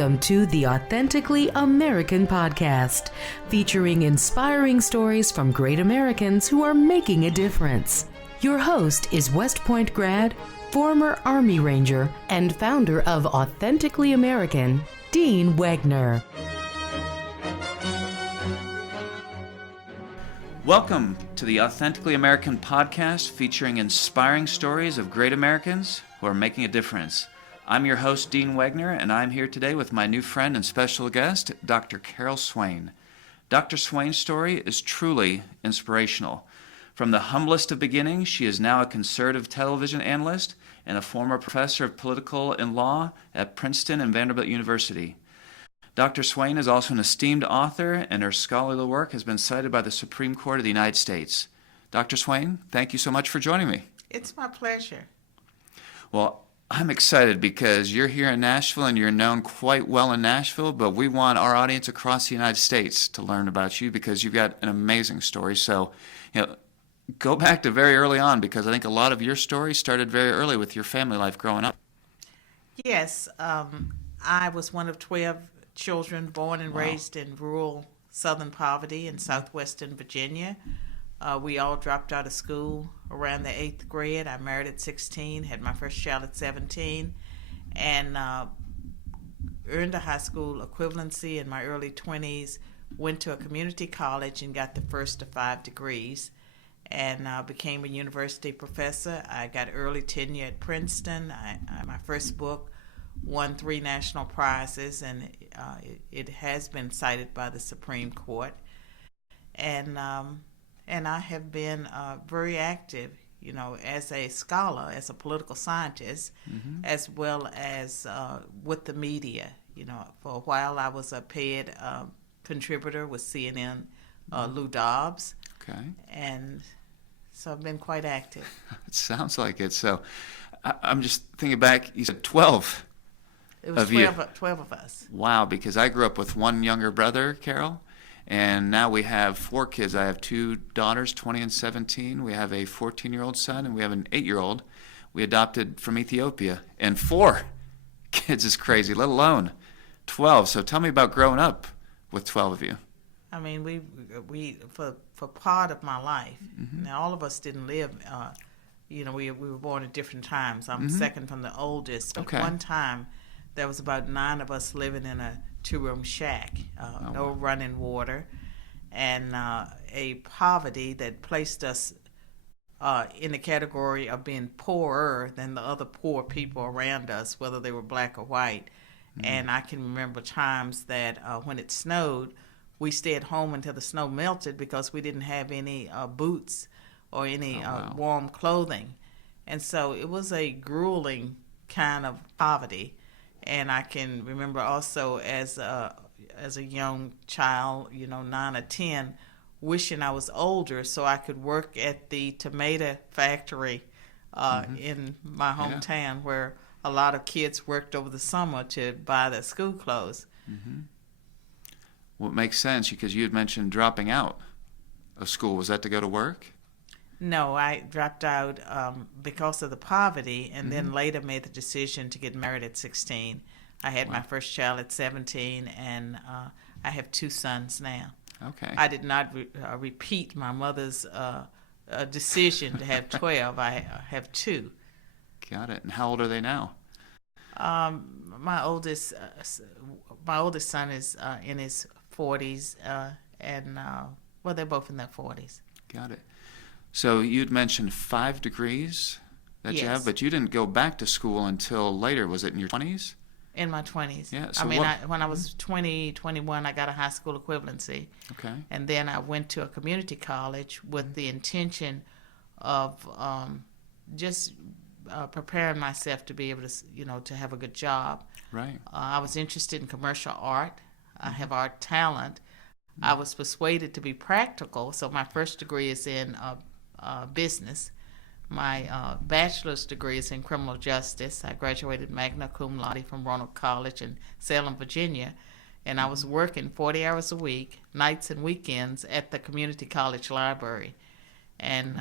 Welcome to the Authentically American podcast, featuring inspiring stories from great Americans who are making a difference. Your host is West Point grad, former Army Ranger, and founder of Authentically American, Dean Wegner. Welcome to the Authentically American podcast, featuring inspiring stories of great Americans who are making a difference. I'm your host, Dean Wegner, and I'm here today with my new friend and special guest, Dr. Carol Swain. Dr. Swain's story is truly inspirational. From the humblest of beginnings, she is now a conservative television analyst and a former professor of political and law at Princeton and Vanderbilt University. Dr. Swain is also an esteemed author, and her scholarly work has been cited by the Supreme Court of the United States. Dr. Swain, thank you so much for joining me. It's my pleasure. Well, I'm excited because you're here in Nashville and you're known quite well in Nashville, but we want our audience across the United States to learn about you because you've got an amazing story. So, go back to very early on, because I think a lot of your story started very early with your family life growing up. Yes, I was one of 12 children born and raised in rural southern poverty in southwestern Virginia. We all dropped out of school around the 8th grade. I married at 16, had my first child at 17, and earned a high school equivalency in my early 20s, went to a community college and got the first of 5 degrees, and became a university professor. I got early tenure at Princeton. My first book won 3 national prizes, and it has been cited by the Supreme Court. And I have been very active, as a scholar, as a political scientist, as well as with the media. For a while I was a paid contributor with CNN, Lou Dobbs. Okay. And so I've been quite active. It sounds like it. So I'm just thinking back, you said 12. It was 12 of us. Wow, because I grew up with one younger brother, Carol. And now we have 4 kids. I have 2 daughters, 20 and 17. We have a 14-year-old son, and we have an 8-year-old we adopted from Ethiopia. And 4 kids is crazy, let alone 12. So tell me about growing up with 12 of you. I mean, we for part of my life. Now, all of us didn't live. We were born at different times. I'm second from the oldest. But one time, there was about 9 of us living in a 2-room shack, no running water, and a poverty that placed us in the category of being poorer than the other poor people around us, whether they were black or white. And I can remember times that when it snowed, we stayed home until the snow melted because we didn't have any boots or any warm clothing. And so it was a grueling kind of poverty. And I can remember also as a young child, 9 or 10, wishing I was older so I could work at the tomato factory in my hometown, where a lot of kids worked over the summer to buy their school clothes. Well, it makes sense because you had mentioned dropping out of school. Was that to go to work? No, I dropped out because of the poverty, and then later made the decision to get married at 16. I had my first child at 17, and I have 2 sons now. Okay. I did not repeat my mother's decision to have 12. I have 2. Got it. And how old are they now? My oldest son is in his 40s, and they're both in their 40s. Got it. So you'd mentioned 5 degrees that you have, but you didn't go back to school until later. Was it in your 20s? In my 20s. Yeah. So when I was 20, 21, I got a high school equivalency. Okay. And then I went to a community college with the intention of just preparing myself to be able to, to have a good job. Right. I was interested in commercial art. I have art talent. I was persuaded to be practical, so my first degree is in business. My bachelor's degree is in criminal justice. I graduated magna cum laude from Roanoke College in Salem, Virginia, and I was working 40 hours a week, nights and weekends, at the community college library. And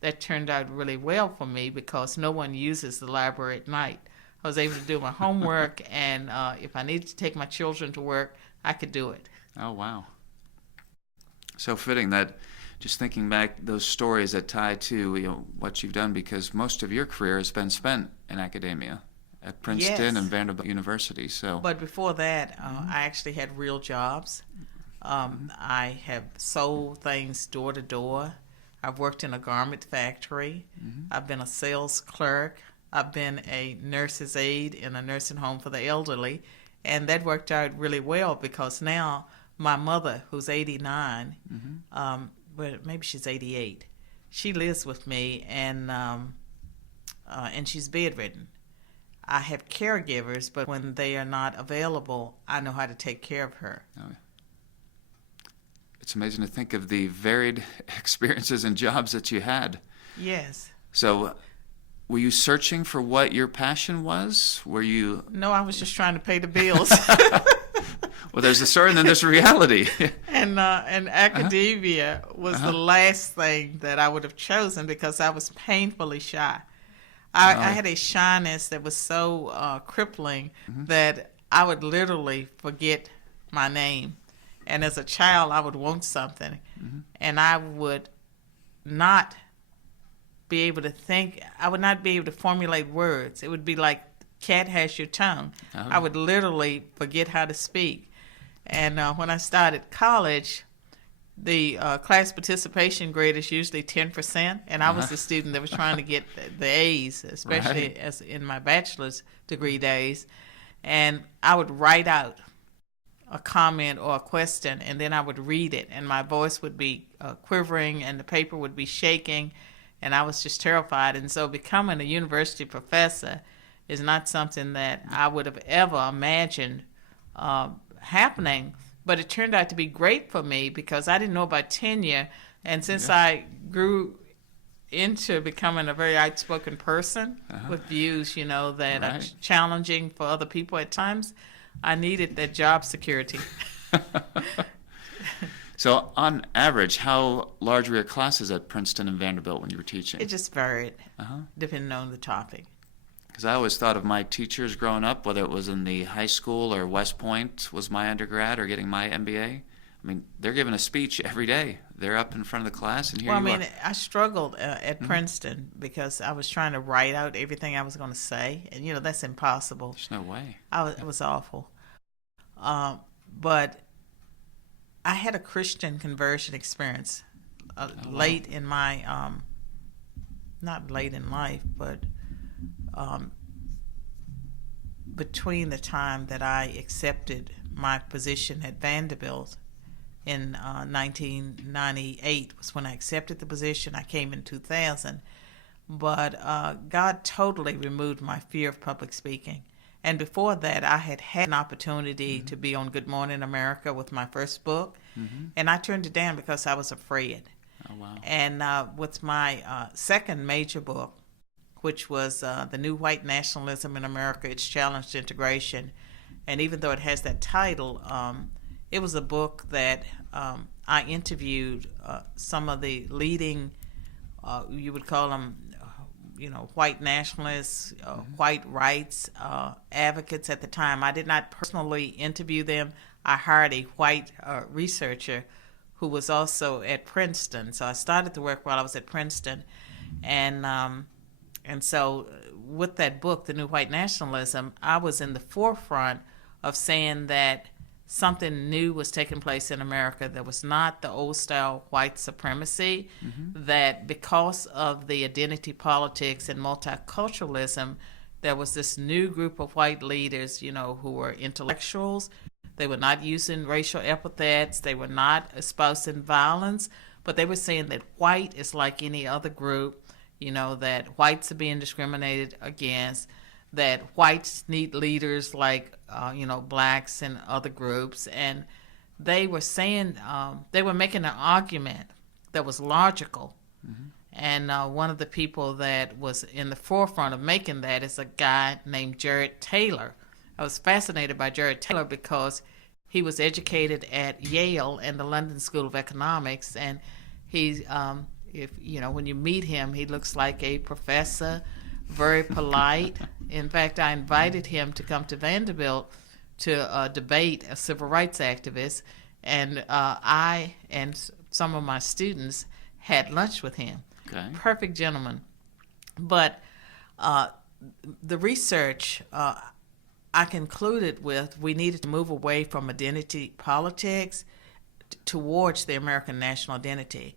that turned out really well for me because no one uses the library at night. I was able to do my homework, and if I needed to take my children to work, I could do it. Oh, wow. So fitting that, just thinking back, those stories that tie to what you've done, because most of your career has been spent in academia at Princeton and Vanderbilt University. So, but before that, I actually had real jobs. I have sold things door to door. I've worked in a garment factory. I've been a sales clerk. I've been a nurse's aide in a nursing home for the elderly, and that worked out really well because now my mother, who's 89, but maybe she's 88, she lives with me, and she's bedridden. I have caregivers, but when they are not available, I know how to take care of her. Oh, yeah. It's amazing to think of the varied experiences and jobs that you had. Yes. So, were you searching for what your passion was? Were you... No, I was just trying to pay the bills. Well, there's the story and then there's reality. And academia was the last thing that I would have chosen because I was painfully shy. I had a shyness that was so crippling that I would literally forget my name. And as a child, I would want something, and I would not be able to think. I would not be able to formulate words. It would be like cat has your tongue. I would literally forget how to speak. And when I started college, the class participation grade is usually 10%, and I was the student that was trying to get the A's, especially as in my bachelor's degree days. And I would write out a comment or a question, and then I would read it, and my voice would be quivering, and the paper would be shaking, and I was just terrified. And so becoming a university professor is not something that I would have ever imagined happening, but it turned out to be great for me because I didn't know about tenure, and since I grew into becoming a very outspoken person with views, that are challenging for other people at times, I needed that job security. So, on average, how large were your classes at Princeton and Vanderbilt when you were teaching? It just varied, depending on the topic. Because I always thought of my teachers growing up, whether it was in the high school or West Point was my undergrad or getting my MBA. I mean, they're giving a speech every day. They're up in front of the class, and here you are. I struggled at Princeton because I was trying to write out everything I was going to say, and that's impossible. There's no way. It was awful. But I had a Christian conversion experience late in my, not late in life, but between the time that I accepted my position at Vanderbilt in 1998 was when I accepted the position. I came in 2000, but God totally removed my fear of public speaking. And before that, I had an opportunity to be on Good Morning America with my first book, and I turned it down because I was afraid. Oh, wow. And with my second major book, which was The New White Nationalism in America, Its Challenge to Integration, and even though it has that title, it was a book that I interviewed some of the leading, you would call them, white nationalists, white rights advocates at the time. I did not personally interview them. I hired a white researcher who was also at Princeton. So I started to work while I was at Princeton. And so with that book, The New White Nationalism, I was in the forefront of saying that something new was taking place in America that was not the old-style white supremacy, that because of the identity politics and multiculturalism, there was this new group of white leaders, who were intellectuals. They were not using racial epithets. They were not espousing violence, but they were saying that white is like any other group, that whites are being discriminated against, that whites need leaders like, blacks and other groups. And they were saying, they were making an argument that was logical. And one of the people that was in the forefront of making that is a guy named Jared Taylor. I was fascinated by Jared Taylor because he was educated at Yale and the London School of Economics, and he's, when you meet him, he looks like a professor very polite. In fact, I invited him to come to Vanderbilt to debate a civil rights activist, and I and some of my students had lunch with him. Okay. Perfect gentleman. But the research I concluded with, we needed to move away from identity politics towards the American national identity,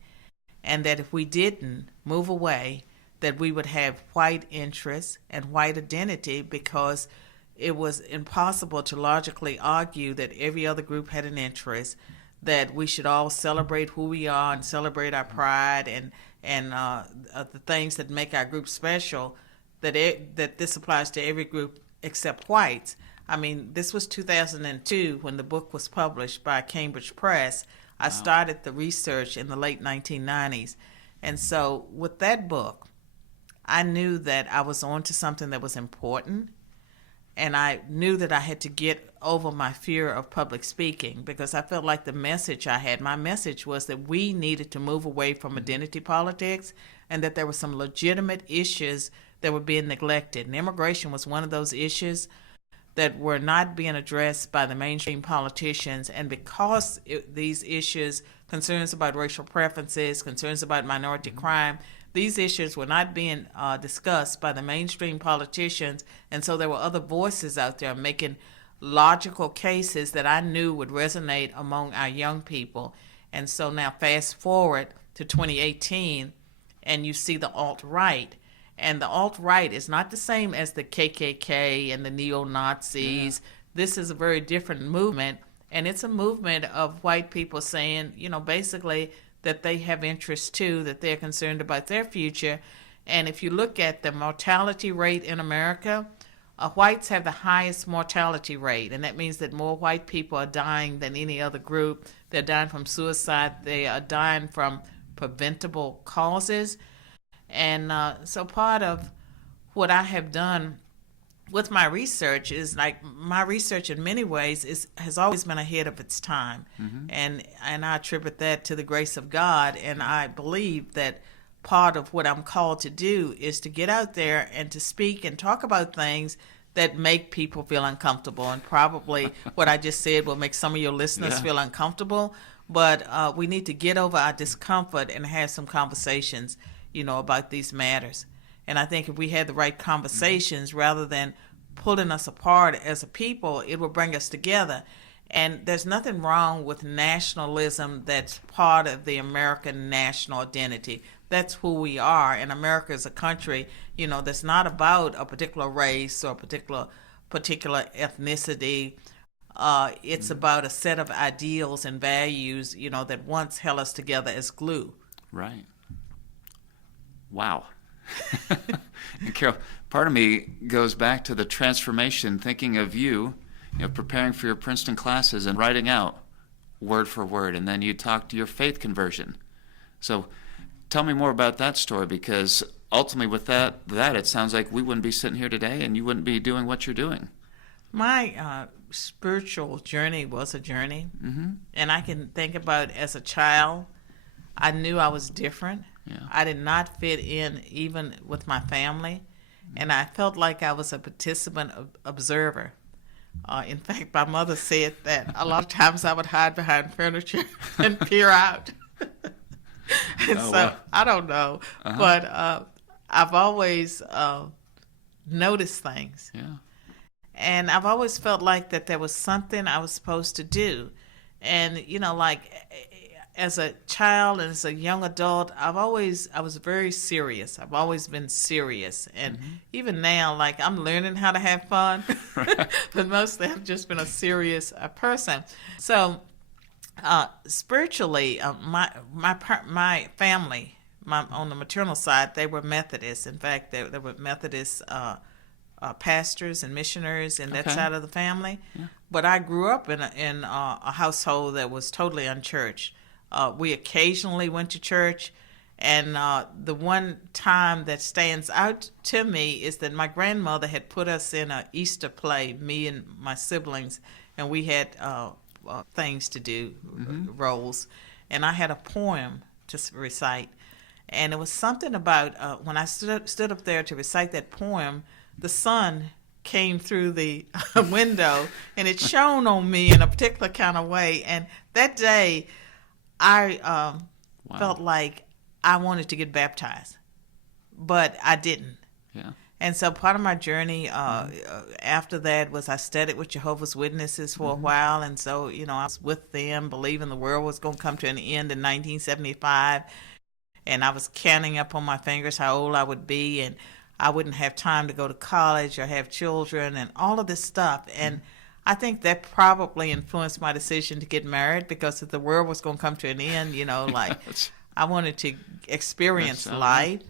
and that if we didn't move away, that we would have white interests and white identity, because it was impossible to logically argue that every other group had an interest, that we should all celebrate who we are and celebrate our pride and the things that make our group special, that this applies to every group except whites. I mean, this was 2002 when the book was published by Cambridge Press. I started the research in the late 1990s. And so with that book, I knew that I was onto something that was important. And I knew that I had to get over my fear of public speaking, because I felt like the message I had, my message was that we needed to move away from identity politics, and that there were some legitimate issues that were being neglected. And immigration was one of those issues that were not being addressed by the mainstream politicians. And because these issues, concerns about racial preferences, concerns about minority crime, these issues were not being discussed by the mainstream politicians. And so there were other voices out there making logical cases that I knew would resonate among our young people. And so now fast forward to 2018, and you see the alt-right. And the alt-right is not the same as the KKK and the neo-Nazis. Yeah. This is a very different movement, and it's a movement of white people saying, basically that they have interests too, that they're concerned about their future. And if you look at the mortality rate in America, whites have the highest mortality rate, and that means that more white people are dying than any other group. They're dying from suicide. They are dying from preventable causes. And so part of what I have done with my research is, like, my research in many ways has always been ahead of its time. Mm-hmm. And I attribute that to the grace of God. And I believe that part of what I'm called to do is to get out there and to speak and talk about things that make people feel uncomfortable. And probably what I just said will make some of your listeners feel uncomfortable. But we need to get over our discomfort and have some conversations, about these matters. And I think if we had the right conversations, rather than pulling us apart as a people, it will bring us together. And there's nothing wrong with nationalism that's part of the American national identity. That's who we are. And America is a country, that's not about a particular race or a particular ethnicity. It's about a set of ideals and values, that once held us together as glue. Right. Wow. And Carol, part of me goes back to the transformation, thinking of you, preparing for your Princeton classes and writing out word for word, and then you talked to your faith conversion. So tell me more about that story, because ultimately with that it sounds like we wouldn't be sitting here today and you wouldn't be doing what you're doing. My spiritual journey was a journey. Mm-hmm. And I can think about, as a child, I knew I was different. Yeah. I did not fit in even with my family, and I felt like I was a participant observer. In fact, my mother said that a lot of times I would hide behind furniture and peer out. Wow. I don't know, but I've always noticed things. Yeah. And I've always felt like that there was something I was supposed to do. And, as a child and as a young adult, I was very serious. I've always been serious. And even now, I'm learning how to have fun, but mostly I've just been a serious person. So spiritually, my family, on the maternal side, they were Methodists. In fact, they were Methodist pastors and missionaries in that side of the family. Yeah. But I grew up in a household that was totally unchurched. We occasionally went to church, and the one time that stands out to me is that my grandmother had put us in an Easter play, me and my siblings, and we had things to do, roles, and I had a poem to recite. And it was something about when I stood up there to recite that poem, the sun came through the window and it shone on me in a particular kind of way. And that day, I felt like I wanted to get baptized, but I didn't. Yeah. And so part of my journey after that was I studied with Jehovah's Witnesses for a while. And so, I was with them, believing the world was going to come to an end in 1975. And I was counting up on my fingers how old I would be, and I wouldn't have time to go to college or have children and all of this stuff. And I think that probably influenced my decision to get married, because if the world was going to come to an end, like I wanted to experience life.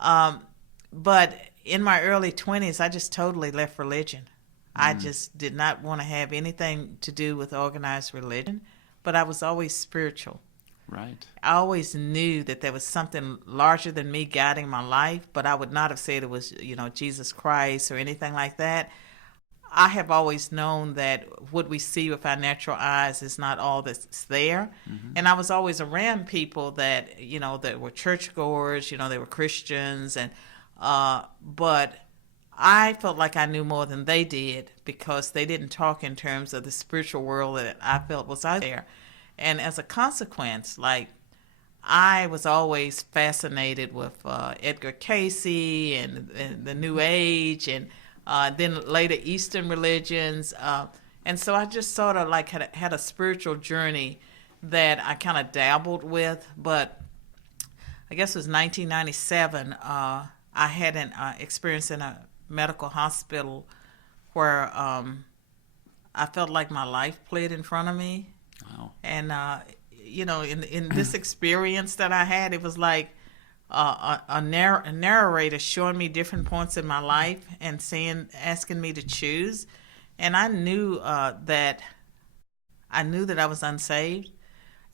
But in my early 20s, I just totally left religion. I just did not want to have anything to do with organized religion, but I was always spiritual. Right. I always knew that there was something larger than me guiding my life, but I would not have said it was, Jesus Christ or anything like that. I have always known that what we see with our natural eyes is not all that's there. And I was always around people that, that were churchgoers, they were Christians, and but I felt like I knew more than they did, because they didn't talk in terms of the spiritual world that I felt was out there. And as a consequence, I was always fascinated with Edgar Cayce and the New Age, and then later Eastern religions. And so I just sort of had a spiritual journey that I kind of dabbled with. But I guess it was 1997, I had an experience in a medical hospital where I felt like my life played in front of me. Wow. And, in this experience that I had, it was like a narrator showing me different points in my life and asking me to choose. And I knew that I was unsaved.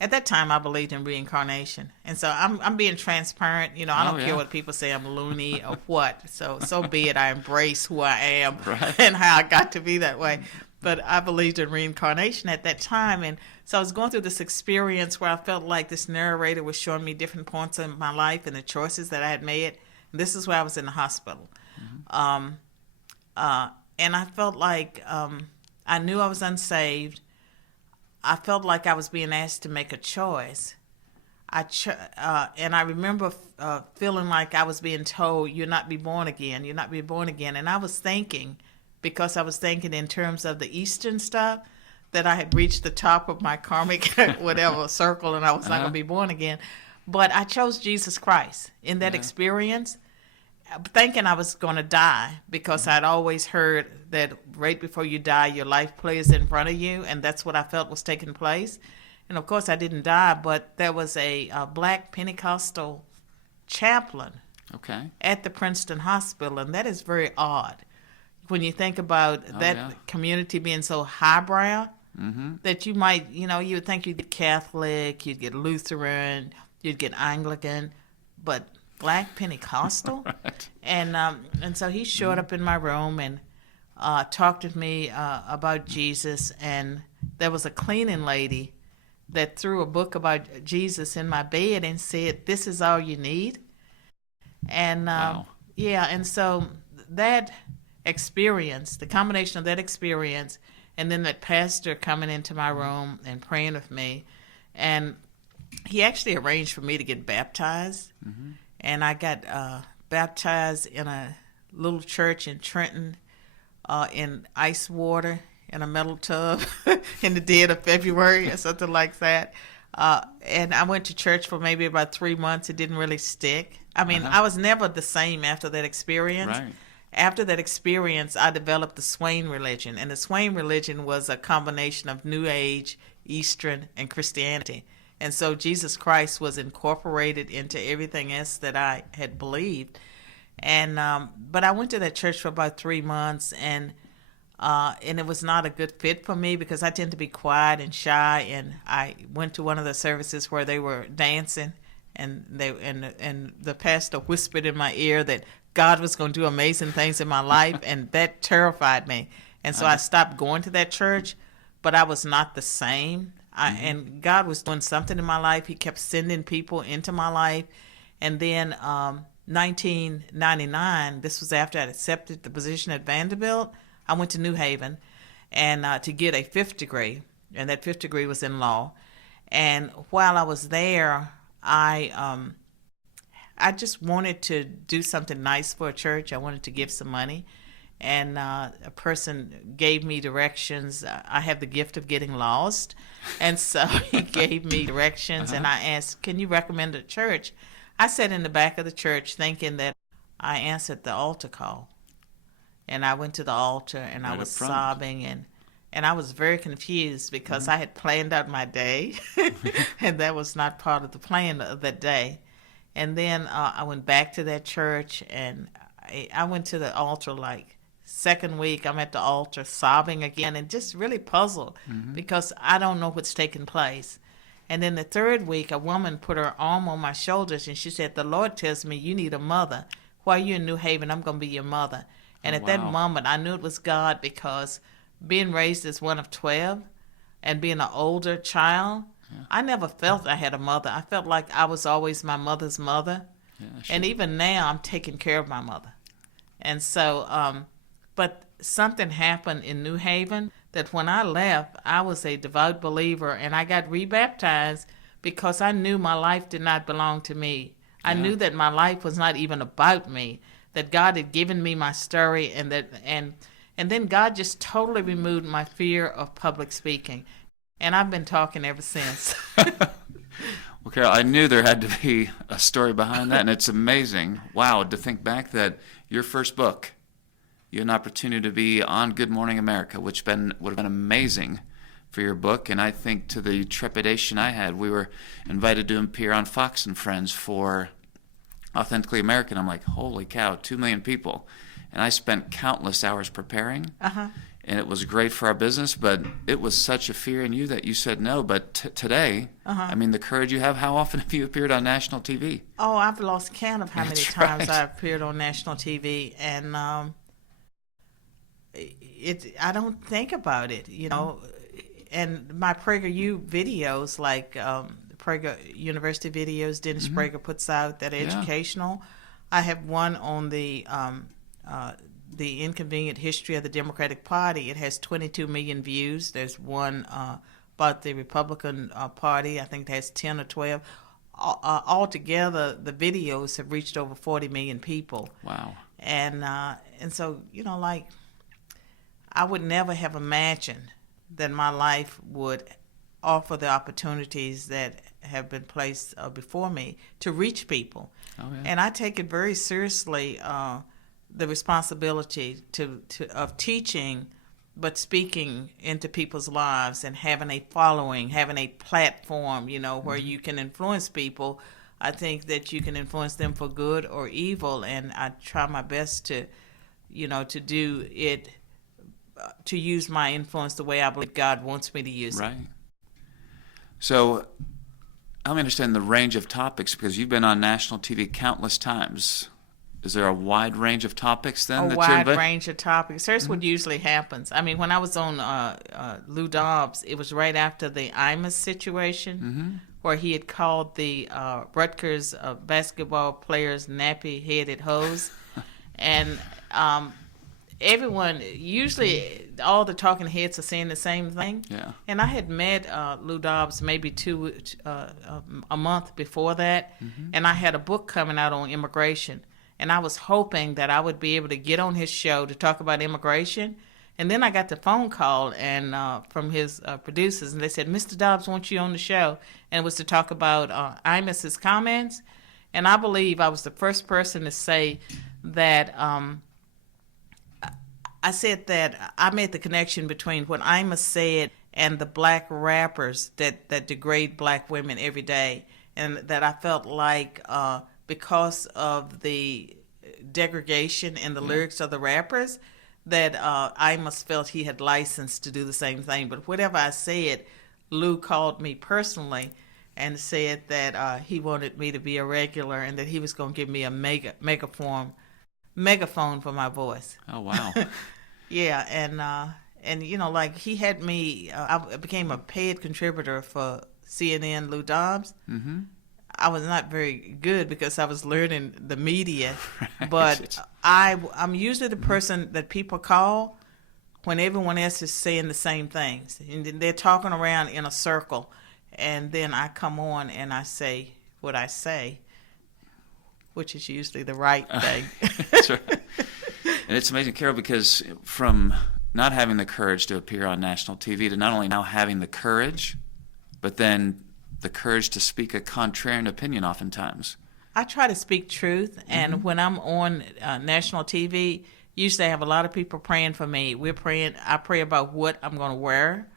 At that time, I believed in reincarnation. And so I'm being transparent. I don't care what people say I'm loony or what. So be it. I embrace who I am and how I got to be that way. But I believed in reincarnation at that time. And so I was going through this experience where I felt like this narrator was showing me different points in my life and the choices that I had made. And this is where I was in the hospital. And I felt like I knew I was unsaved. I felt like I was being asked to make a choice. And I remember feeling like I was being told, you'll not be born again, you'll not be born again. And I was thinking, because I was thinking in terms of the Eastern stuff, that I had reached the top of my karmic whatever circle and I was not going to be born again. But I chose Jesus Christ in that experience, thinking I was going to die, because I'd always heard that right before you die, your life plays in front of you, and that's what I felt was taking place. And of course, I didn't die, but there was a black Pentecostal chaplain at the Princeton hospital, and that is very odd when you think about community being so highbrow, that you might, you would think you'd get Catholic, you'd get Lutheran, you'd get Anglican, but black Pentecostal? And so he showed up in my room and talked to me about Jesus, and there was a cleaning lady that threw a book about Jesus in my bed and said, "This is all you need." And and so that experience, the combination of that experience and then that pastor coming into my room and praying with me, and he actually arranged for me to get baptized. And I got baptized in a little church in Trenton in ice water in a metal tub in the dead of February or something like that. And I went to church for maybe about 3 months. It didn't really stick. I mean, I was never the same after that experience. After that experience, I developed the Swain religion. And the Swain religion was a combination of New Age, Eastern, and Christianity. And so Jesus Christ was incorporated into everything else that I had believed. And but I went to that church for about 3 months, and it was not a good fit for me because I tend to be quiet and shy. And I went to one of the services where they were dancing, and the pastor whispered in my ear that God was going to do amazing things in my life, and that terrified me. And so I stopped going to that church, but I was not the same. And God was doing something in my life. He kept sending people into my life. And then 1999, this was after I accepted the position at Vanderbilt, I went to New Haven and to get a fifth degree, and that fifth degree was in law. And while I was there, I just wanted to do something nice for a church. I wanted to give some money. And a person gave me directions. I have the gift of getting lost. And so he gave me directions, and I asked, can you recommend a church? I sat in the back of the church thinking that I answered the altar call. And I went to the altar, and I was sobbing, and I was very confused because I had planned out my day, and that was not part of the plan of that day. And then I went back to that church, and I went to the altar like second week. I'm at the altar sobbing again and just really puzzled because I don't know what's taking place. And then the third week, a woman put her arm on my shoulders, and she said, the Lord tells me you need a mother. While you're in New Haven, I'm going to be your mother. And at that moment, I knew it was God, because being raised as one of 12 and being an older child, I never felt I had a mother. I felt like I was always my mother's mother. Yeah, sure. And even now, I'm taking care of my mother. And so, but something happened in New Haven that when I left, I was a devout believer, and I got rebaptized because I knew my life did not belong to me. I knew that my life was not even about me, that God had given me my story, and then God just totally removed my fear of public speaking. And I've been talking ever since. Well, Carol, I knew there had to be a story behind that, and it's amazing. Wow, to think back that your first book, you had an opportunity to be on Good Morning America, which would have been amazing for your book. And I think, to the trepidation I had, we were invited to appear on Fox and Friends for Authentically American. I'm like, holy cow, 2 million people. And I spent countless hours preparing. And it was great for our business, but it was such a fear in you that you said no. But today, I mean, the courage you have, how often have you appeared on national TV? Oh, I've lost count of how many times I've appeared on national TV. And I don't think about it, you know. And my PragerU videos, like Prager University videos Dennis Prager puts out that are educational. I have one on the inconvenient history of the Democratic Party. It has 22 million views. There's one about the Republican Party. I think it has 10 or 12. Altogether, the videos have reached over 40 million people. Wow. And so, you know, like, I would never have imagined that my life would offer the opportunities that have been placed before me to reach people. And I take it very seriously, the responsibility of teaching, but speaking into people's lives and having a following, having a platform, you know, where you can influence people. I think that you can influence them for good or evil, and I try my best to, you know, to do it, to use my influence the way I believe God wants me to use it. Right. So help me understand the range of topics, because you've been on national TV countless times. Is there a wide range of topics then? A wide range of topics. Here's what usually happens. I mean, when I was on Lou Dobbs, it was right after the Imus situation, where he had called the Rutgers basketball players nappy-headed hoes. And everyone, usually all the talking heads are saying the same thing. Yeah. And I had met Lou Dobbs maybe a month before that, and I had a book coming out on immigration. And I was hoping that I would be able to get on his show to talk about immigration. And then I got the phone call from his producers, and they said, Mr. Dobbs wants you on the show. And it was to talk about Imus's comments. And I believe I was the first person to say that I said that I made the connection between what Imus said and the black rappers that degrade black women every day. And that I felt like because of the degradation in the lyrics of the rappers, that Imus felt he had license to do the same thing. But whatever I said, Lou called me personally and said that he wanted me to be a regular and that he was going to give me a megaphone for my voice. Oh, wow. Yeah, and you know, like, he had me, I became a paid contributor for CNN, Lou Dobbs. I was not very good because I was learning the media. Right. But I'm usually the person that people call when everyone else is saying the same things. And they're talking around in a circle. And then I come on and I say what I say, which is usually the right thing. That's right. And it's amazing, Carol, because from not having the courage to appear on national TV to not only now having the courage, but then the courage to speak a contrarian opinion oftentimes. I try to speak truth, and when I'm on national TV, usually I have a lot of people praying for me. I pray about what I'm going to wear.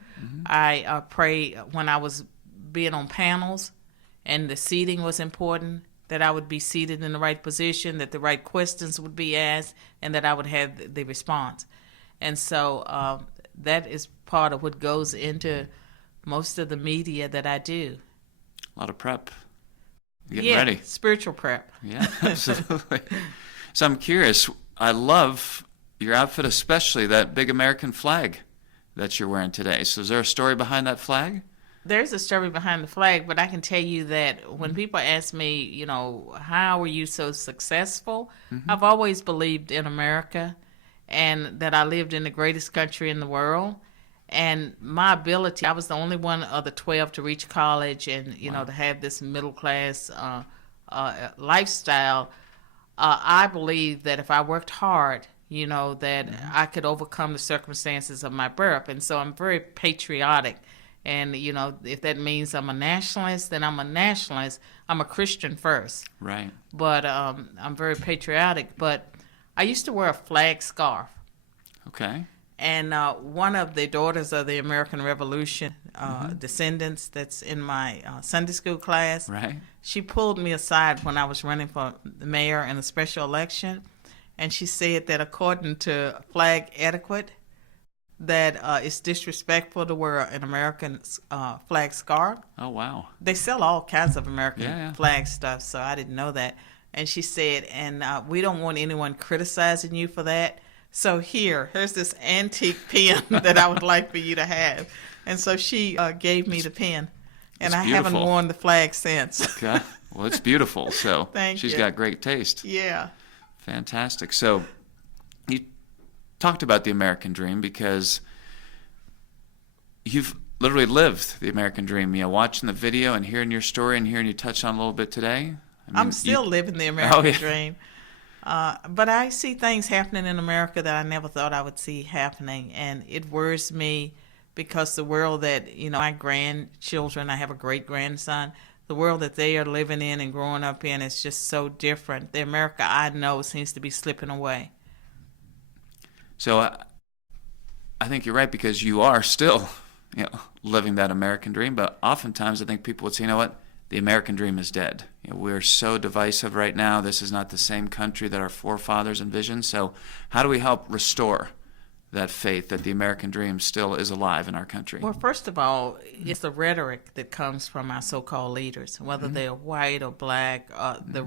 I pray when I was being on panels, and the seating was important, that I would be seated in the right position, that the right questions would be asked, and that I would have the response. And so that is part of what goes into most of the media that I do. A lot of prep. Getting ready. Spiritual prep. Yeah, absolutely. So I'm curious, I love your outfit, especially that big American flag that you're wearing today. So is there a story behind that flag? There's a story behind the flag, but I can tell you that when people ask me, how were you so successful? I've always believed in America and that I lived in the greatest country in the world. And my ability, I was the only one of the 12 to reach college and, to have this middle class lifestyle. I believe that if I worked hard, that I could overcome the circumstances of my birth. And so I'm very patriotic. And, if that means I'm a nationalist, then I'm a nationalist. I'm a Christian first. Right. But I'm very patriotic. But I used to wear a flag scarf. Okay. And one of the daughters of the American Revolution, descendants that's in my Sunday school class, right. She pulled me aside when I was running for the mayor in a special election. And she said that according to flag etiquette, that it's disrespectful to wear an American flag scarf. Oh, wow. They sell all kinds of American flag stuff, so I didn't know that. And she said, and we don't want anyone criticizing you for that. So here's this antique pen that I would like for you to have. And so she gave me the pen. And I haven't worn the flag since. Okay. Well, it's beautiful. So she's got great taste. Yeah. Fantastic. So you talked about the American dream because you've literally lived the American dream. Watching the video and hearing your story and hearing you touch on a little bit today. I'm still living the American dream. But I see things happening in America that I never thought I would see happening. And it worries me because the world that, my grandchildren, I have a great-grandson, the world that they are living in and growing up in is just so different. The America I know seems to be slipping away. So I think you're right because you are still, living that American dream. But oftentimes I think people would say, you know what? The American dream is dead. We're so divisive right now. This is not the same country that our forefathers envisioned. So how do we help restore that faith that the American dream still is alive in our country? Well, first of all, it's the rhetoric that comes from our so-called leaders, whether they're white or black, the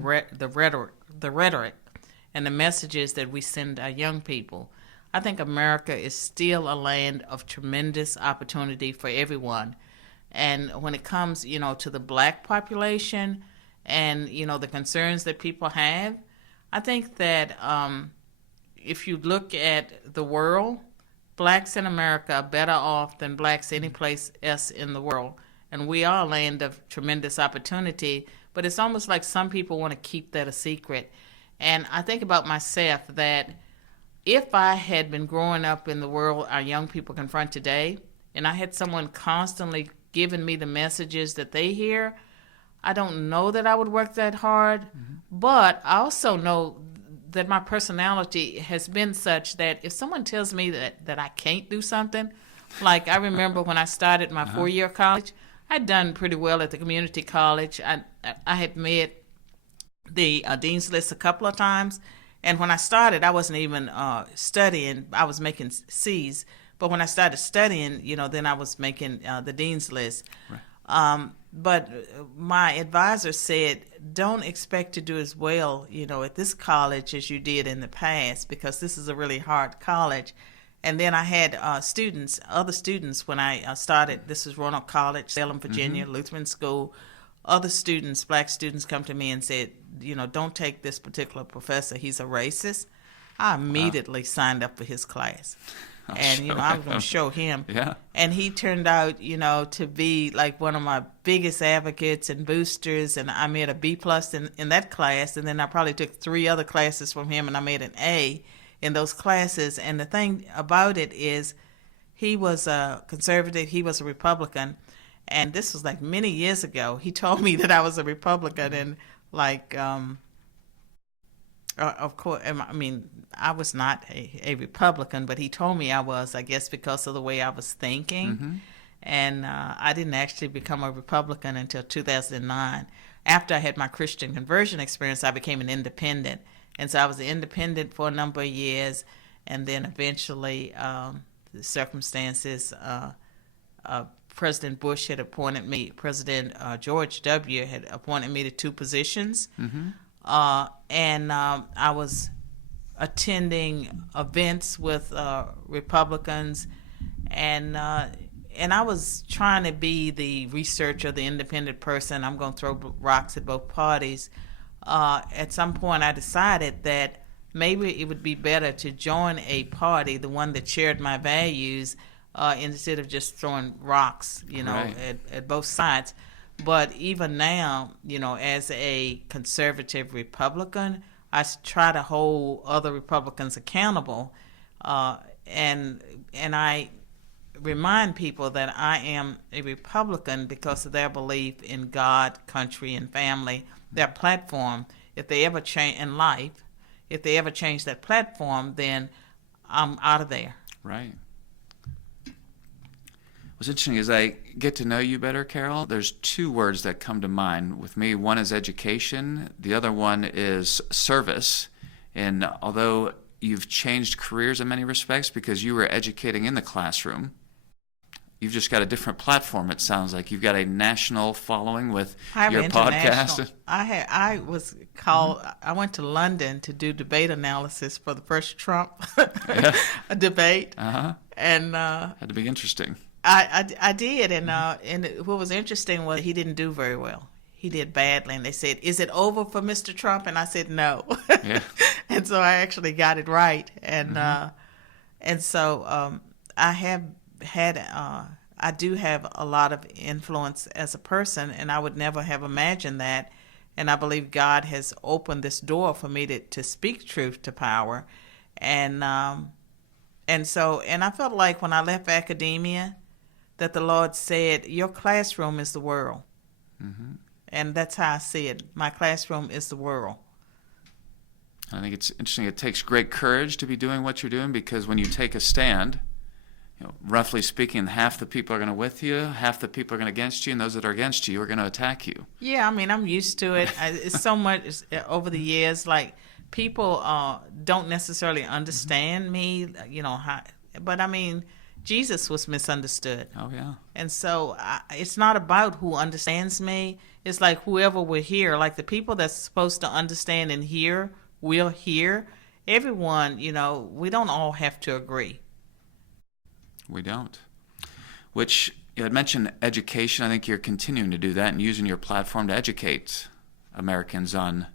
rhetoric and the messages that we send our young people. I think America is still a land of tremendous opportunity for everyone. And when it comes, to the black population and, the concerns that people have, I think that if you look at the world, blacks in America are better off than blacks anyplace else in the world. And we are a land of tremendous opportunity, but it's almost like some people want to keep that a secret. And I think about myself that if I had been growing up in the world our young people confront today, and I had someone constantly giving me the messages that they hear, I don't know that I would work that hard, but I also know that my personality has been such that if someone tells me that I can't do something, like I remember when I started my 4-year college, I'd done pretty well at the community college. I had made the dean's list a couple of times, and when I started, I wasn't even studying. I was making C's. But when I started studying, then I was making the dean's list. Right. But my advisor said, don't expect to do as well, at this college as you did in the past, because this is a really hard college. And then I had other students when I started. This is Roanoke College, Salem, Virginia, Lutheran School, other students, black students, come to me and said, don't take this particular professor. He's a racist. I immediately signed up for his class. I was going to show him. Yeah. And he turned out, to be like one of my biggest advocates and boosters. And I made a B+ in that class. And then I probably took 3 other classes from him, and I made an A in those classes. And the thing about it is, he was a conservative. He was a Republican. And this was like many years ago. He told me that I was a Republican, and of course, I mean, I was not a Republican, but he told me I was, I guess, because of the way I was thinking. Mm-hmm. And I didn't actually become a Republican until 2009. After I had my Christian conversion experience, I became an independent. And so I was an independent for a number of years, and then eventually the circumstances, President Bush had appointed me, President George W. had appointed me to 2 positions. Mm-hmm. I was attending events with Republicans, and I was trying to be the researcher, the independent person. I'm going to throw rocks at both parties. At some point, I decided that maybe it would be better to join a party, the one that shared my values, instead of just throwing rocks, Right. at both sides. But even now, as a conservative Republican, I try to hold other Republicans accountable, and I remind people that I am a Republican because of their belief in God, country, and family, their platform. If they ever change in life, if they ever change that platform, then I'm out of there. Right. What's interesting is I get to know you better, Carol. There's 2 words that come to mind with me. One is education. The other one is service. And although you've changed careers in many respects because you were educating in the classroom, you've just got a different platform, it sounds like. You've got a national following with your podcast. I was called, I went to London to do debate analysis for the first Trump a debate. Uh-huh. And had to be interesting. I did, and what was interesting was he didn't do very well. He did badly, and they said, "Is it over for Mr. Trump?" And I said, "No." Yeah. And so I actually got it right, and Mm-hmm. so I have had I do have a lot of influence as a person, and I would never have imagined that. And I believe God has opened this door for me to speak truth to power, and I felt like when I left academia, that the Lord said, your classroom is the world. Mm-hmm. And that's how I see it. My classroom is the world. I think it's interesting. It takes great courage to be doing what you're doing, because when you take a stand, roughly speaking, half the people are going to with you, half the people are going to against you, and those that are against you are going to attack you. Yeah, I mean, I'm used to it. It's so much over the years. Like, people don't necessarily understand me, but I mean, Jesus was misunderstood. Oh, yeah. And so it's not about who understands me. It's like whoever will hear, like the people that's supposed to understand and hear will hear. Everyone, we don't all have to agree. We don't. Which, you had mentioned education. I think you're continuing to do that and using your platform to educate Americans on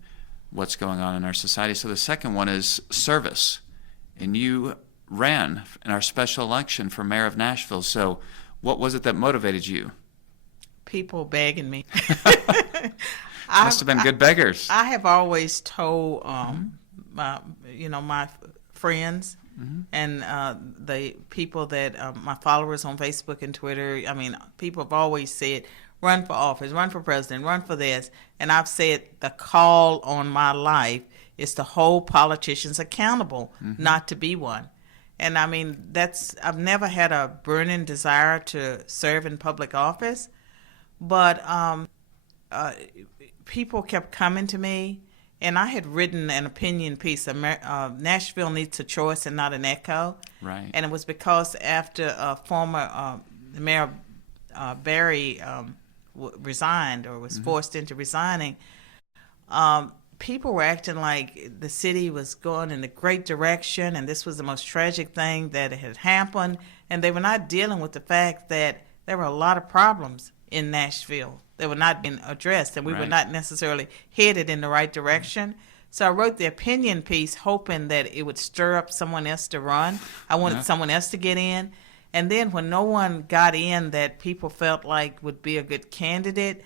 what's going on in our society. So the second one is service. And you ran in our special election for mayor of Nashville. So what was it that motivated you? People begging me. Must have been good beggars. I have always told my friends and the people that my followers on Facebook and Twitter. I mean, people have always said, run for office, run for president, run for this. And I've said the call on my life is to hold politicians accountable, not to be one. And I mean, I've never had a burning desire to serve in public office, but people kept coming to me, and I had written an opinion piece, Nashville needs a choice and not an echo. Right. And it was because after former Mayor Barry resigned or was forced into resigning, people were acting like the city was going in a great direction and this was the most tragic thing that had happened, and they were not dealing with the fact that there were a lot of problems in Nashville that were not being addressed, and we were Right. not necessarily headed in the right direction. So I wrote the opinion piece hoping that it would stir up someone else to run. I wanted someone else to get in. And then when no one got in that people felt like would be a good candidate,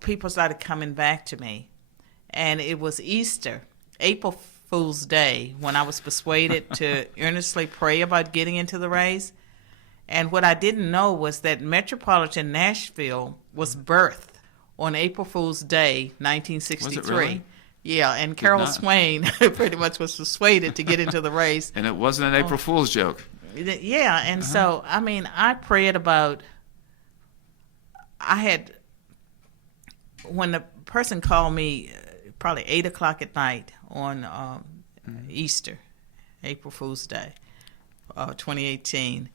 people started coming back to me. And it was Easter, April Fool's Day, when I was persuaded to earnestly pray about getting into the race. And what I didn't know was that Metropolitan Nashville was birthed on April Fool's Day, 1963. Was it really? Yeah, and Carol Swain pretty much was persuaded to get into the race. And it wasn't an April Fool's joke. Yeah, and so, I mean, I prayed about, when the person called me probably 8 o'clock at night on Easter, April Fool's Day, 2018,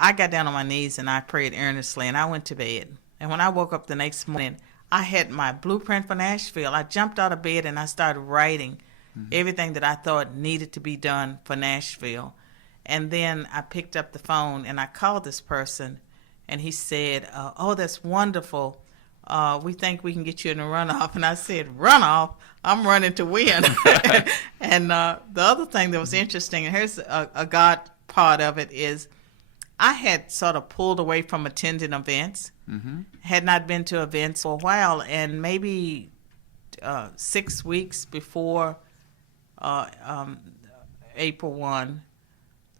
I got down on my knees and I prayed earnestly, and I went to bed. And when I woke up the next morning, I had my blueprint for Nashville. I jumped out of bed and I started writing everything that I thought needed to be done for Nashville. And then I picked up the phone and I called this person, and he said, oh, that's wonderful. We think we can get you in a runoff. And I said, runoff? I'm running to win. And the other thing that was interesting, and here's a God part of it, is I had sort of pulled away from attending events, had not been to events for a while, and maybe 6 weeks before April 1,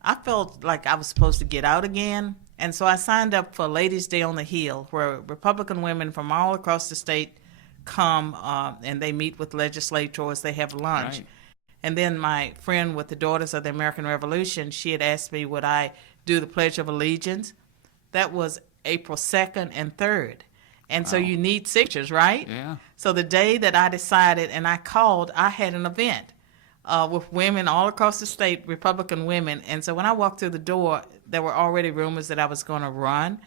I felt like I was supposed to get out again. And so I signed up for Ladies' Day on the Hill, where Republican women from all across the state come and they meet with legislators, they have lunch. Right. And then my friend with the Daughters of the American Revolution, she had asked me would I do the Pledge of Allegiance. That was April 2nd and 3rd. And so you need signatures, right? Yeah. So the day that I decided and I called, I had an event with women all across the state, Republican women. And so when I walked through the door, there were already rumors that I was going to run.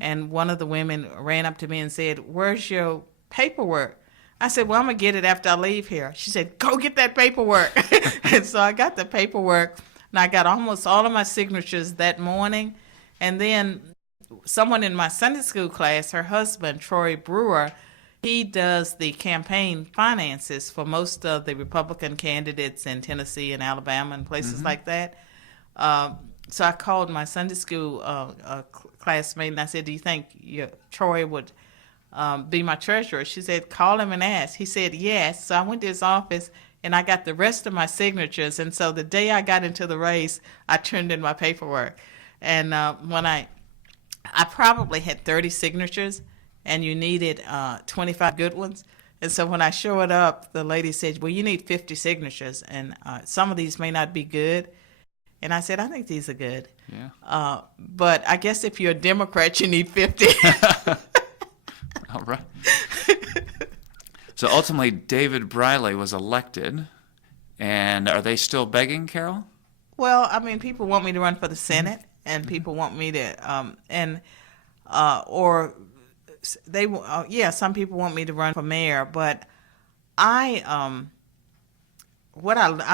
And one of the women ran up to me and said, where's your paperwork? I said, well, I'm going to get it after I leave here. She said, go get that paperwork. And so I got the paperwork, and I got almost all of my signatures that morning. And then someone in my Sunday school class, her husband, Troy Brewer, he does the campaign finances for most of the Republican candidates in Tennessee and Alabama and places like that. So I called my Sunday school classmate, and I said, do you think Troy would be my treasurer? She said, call him and ask. He said, yes. So I went to his office, and I got the rest of my signatures. And so the day I got into the race, I turned in my paperwork. And when I probably had 30 signatures, and you needed 25 good ones. And so when I showed up, the lady said, well, you need 50 signatures, and some of these may not be good. And I said, I think these are good. Yeah. But I guess if you're a Democrat, you need 50. All right. So ultimately, David Briley was elected. And are they still begging, Carol? Well, I mean, people want me to run for the Senate, and people want me to, some people want me to run for mayor, but I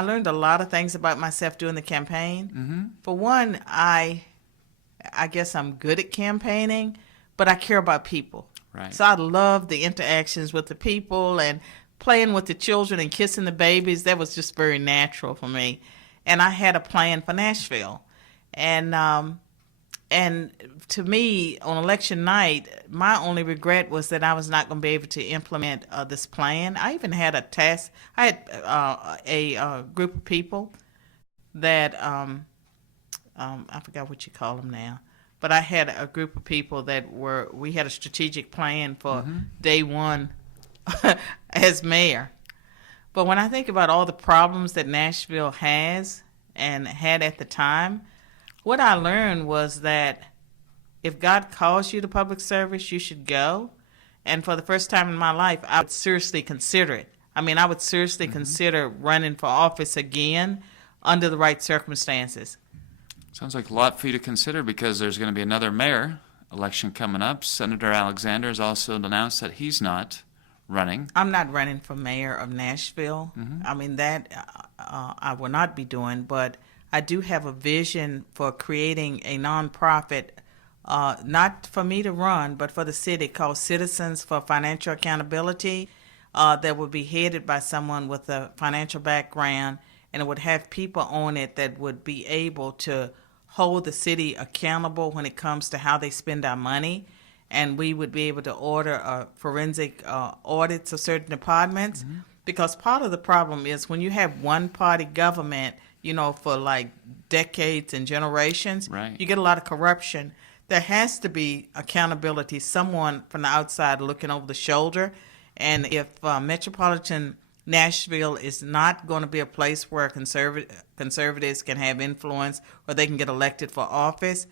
learned a lot of things about myself during the campaign. For one, I guess I'm good at campaigning, but I care about people. Right. So I love the interactions with the people and playing with the children and kissing the babies. That was just very natural for me. And I had a plan for Nashville. And to me, on election night, my only regret was that I was not going to be able to implement this plan. I even had a task. I had a group of people that, I forgot what you call them now, but I had a group of people that we had a strategic plan for day one as mayor. But when I think about all the problems that Nashville has and had at the time, what I learned was that if God calls you to public service, you should go. And for the first time in my life, I would seriously consider it. I mean, I would seriously consider running for office again under the right circumstances. Sounds like a lot for you to consider, because there's going to be another mayor election coming up. Senator Alexander has also announced that he's not running. I'm not running for mayor of Nashville. I mean, that I will not be doing, but I do have a vision for creating a nonprofit not for me to run, but for the city, called Citizens for Financial Accountability, that would be headed by someone with a financial background, and it would have people on it that would be able to hold the city accountable when it comes to how they spend our money. And we would be able to order forensic audits of certain departments. Because part of the problem is when you have one-party government, for like decades and generations, right, you get a lot of corruption. There has to be accountability, someone from the outside looking over the shoulder. And if Metropolitan Nashville is not going to be a place where conservatives can have influence or they can get elected for office,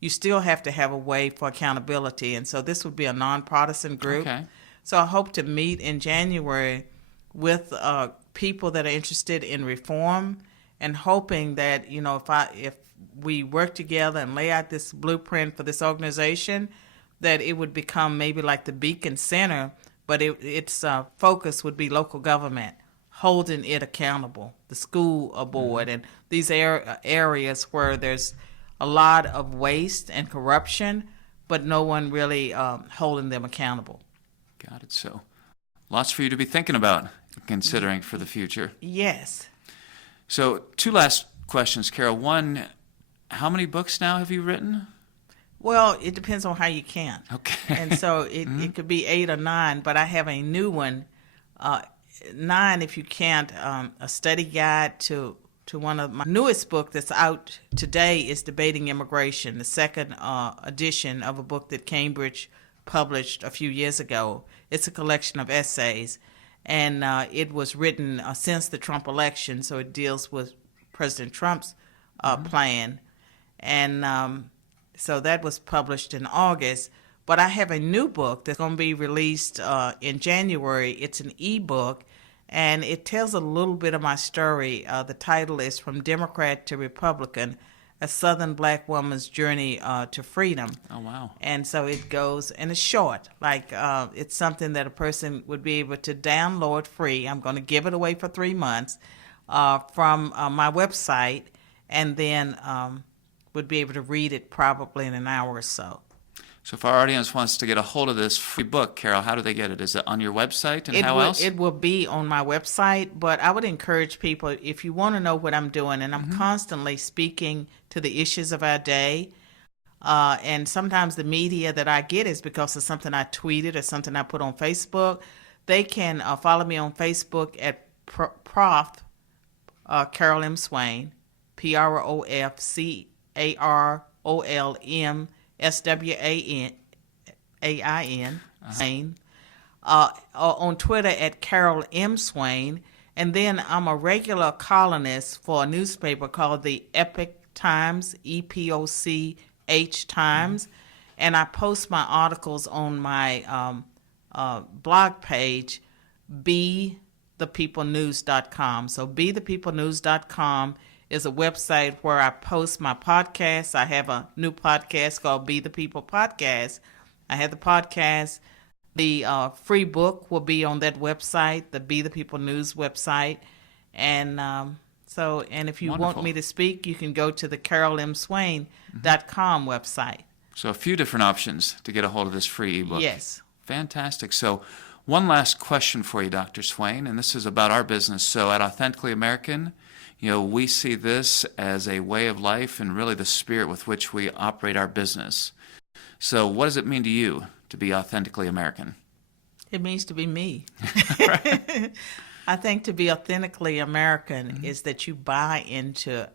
you still have to have a way for accountability. And so this would be a nonpartisan group. Okay. So I hope to meet in January with people that are interested in reform, and hoping that, if we work together and lay out this blueprint for this organization, that it would become maybe like the Beacon Center, but its focus would be local government, holding it accountable, the school board, and these areas where there's a lot of waste and corruption, but no one really holding them accountable. Got it. So lots for you to be thinking about, considering for the future. Yes. So 2 last questions, Carol. One, how many books now have you written? Well, it depends on how you count. Okay. And so it could be 8 or 9, but I have a new one, 9 if you count a study guide to one of my newest book that's out today is Debating Immigration, the second edition of a book that Cambridge published a few years ago. It's a collection of essays, and it was written since the Trump election, so it deals with President Trump's plan. And so that was published in August. But I have a new book that's going to be released in January. It's an ebook, and it tells a little bit of my story. The title is From Democrat to Republican, A Southern Black Woman's Journey to Freedom. Oh, wow. And so it goes, and it's short. Like, it's something that a person would be able to download free. I'm going to give it away for 3 months from my website, and then would be able to read it probably in an hour or so. So if our audience wants to get a hold of this free book, Carol, how do they get it? Is it on your website, and how else? It will be on my website, but I would encourage people, if you want to know what I'm doing, and I'm constantly speaking to the issues of our day, and sometimes the media that I get is because of something I tweeted or something I put on Facebook. They can follow me on Facebook at Prof. Carol M. Swain, PROFCAROLM SWAIN, Swain, on Twitter at Carol M. Swain. And then I'm a regular columnist for a newspaper called the Epoch Times, EPOCH Times. And I post my articles on my blog page, BeThePeopleNews.com. So BeThePeopleNews.com is a website where I post my podcasts. I have a new podcast called Be the People Podcast. I have the podcast. The free book will be on that website, the Be the People News website. And and if you want me to speak, you can go to the CarolMSwain.com website. So a few different options to get a hold of this free ebook. Yes. Fantastic. So one last question for you, Dr. Swain, and this is about our business. So at Authentically American, we see this as a way of life and really the spirit with which we operate our business. So what does it mean to you to be authentically American? It means to be me. I think to be authentically American is that you buy into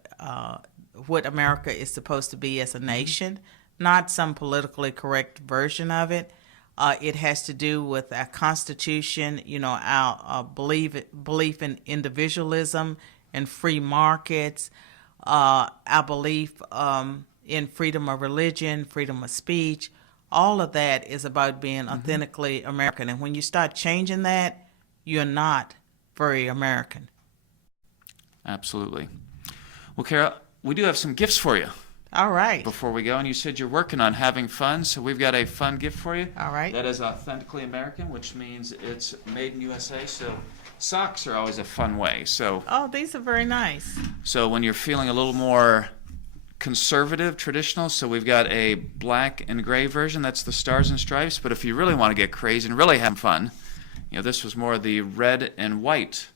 what America is supposed to be as a nation, not some politically correct version of it. It has to do with our Constitution, our belief in individualism and free markets, our belief in freedom of religion, freedom of speech. All of that is about being authentically American. And when you start changing that, you're not very American. Absolutely. Well, Carol, we do have some gifts for you. All right. Before we go, and you said you're working on having fun, so we've got a fun gift for you. All right. That is Authentically American, which means it's made in USA, so socks are always a fun way. So these are very nice. So when you're feeling a little more conservative, traditional, so we've got a black and gray version. That's the Stars and Stripes. But if you really want to get crazy and really have fun, this was more the red and white.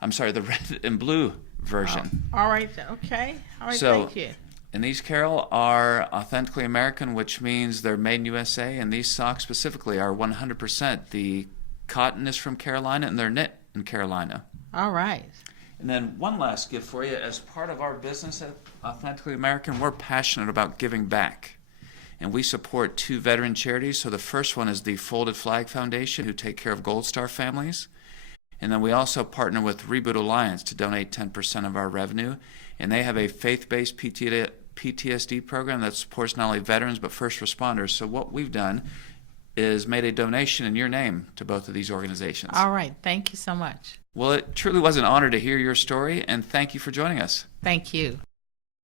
I'm sorry, the red and blue version. Oh, all right. Okay. All right. So, thank you. And these, Carol, are Authentically American, which means they're made in USA. And these socks specifically are 100%. The cotton is from Carolina, and they're knit in Carolina. All right. And then one last gift for you. As part of our business at Authentically American, we're passionate about giving back. And we support 2 veteran charities. So the first one is the Folded Flag Foundation, who take care of Gold Star families. And then we also partner with Reboot Alliance to donate 10% of our revenue. And they have a faith-based PTSD program that supports not only veterans but first responders. So what we've done is made a donation in your name to both of these organizations. All right. Thank you so much. Well, it truly was an honor to hear your story, and thank you for joining us. Thank you.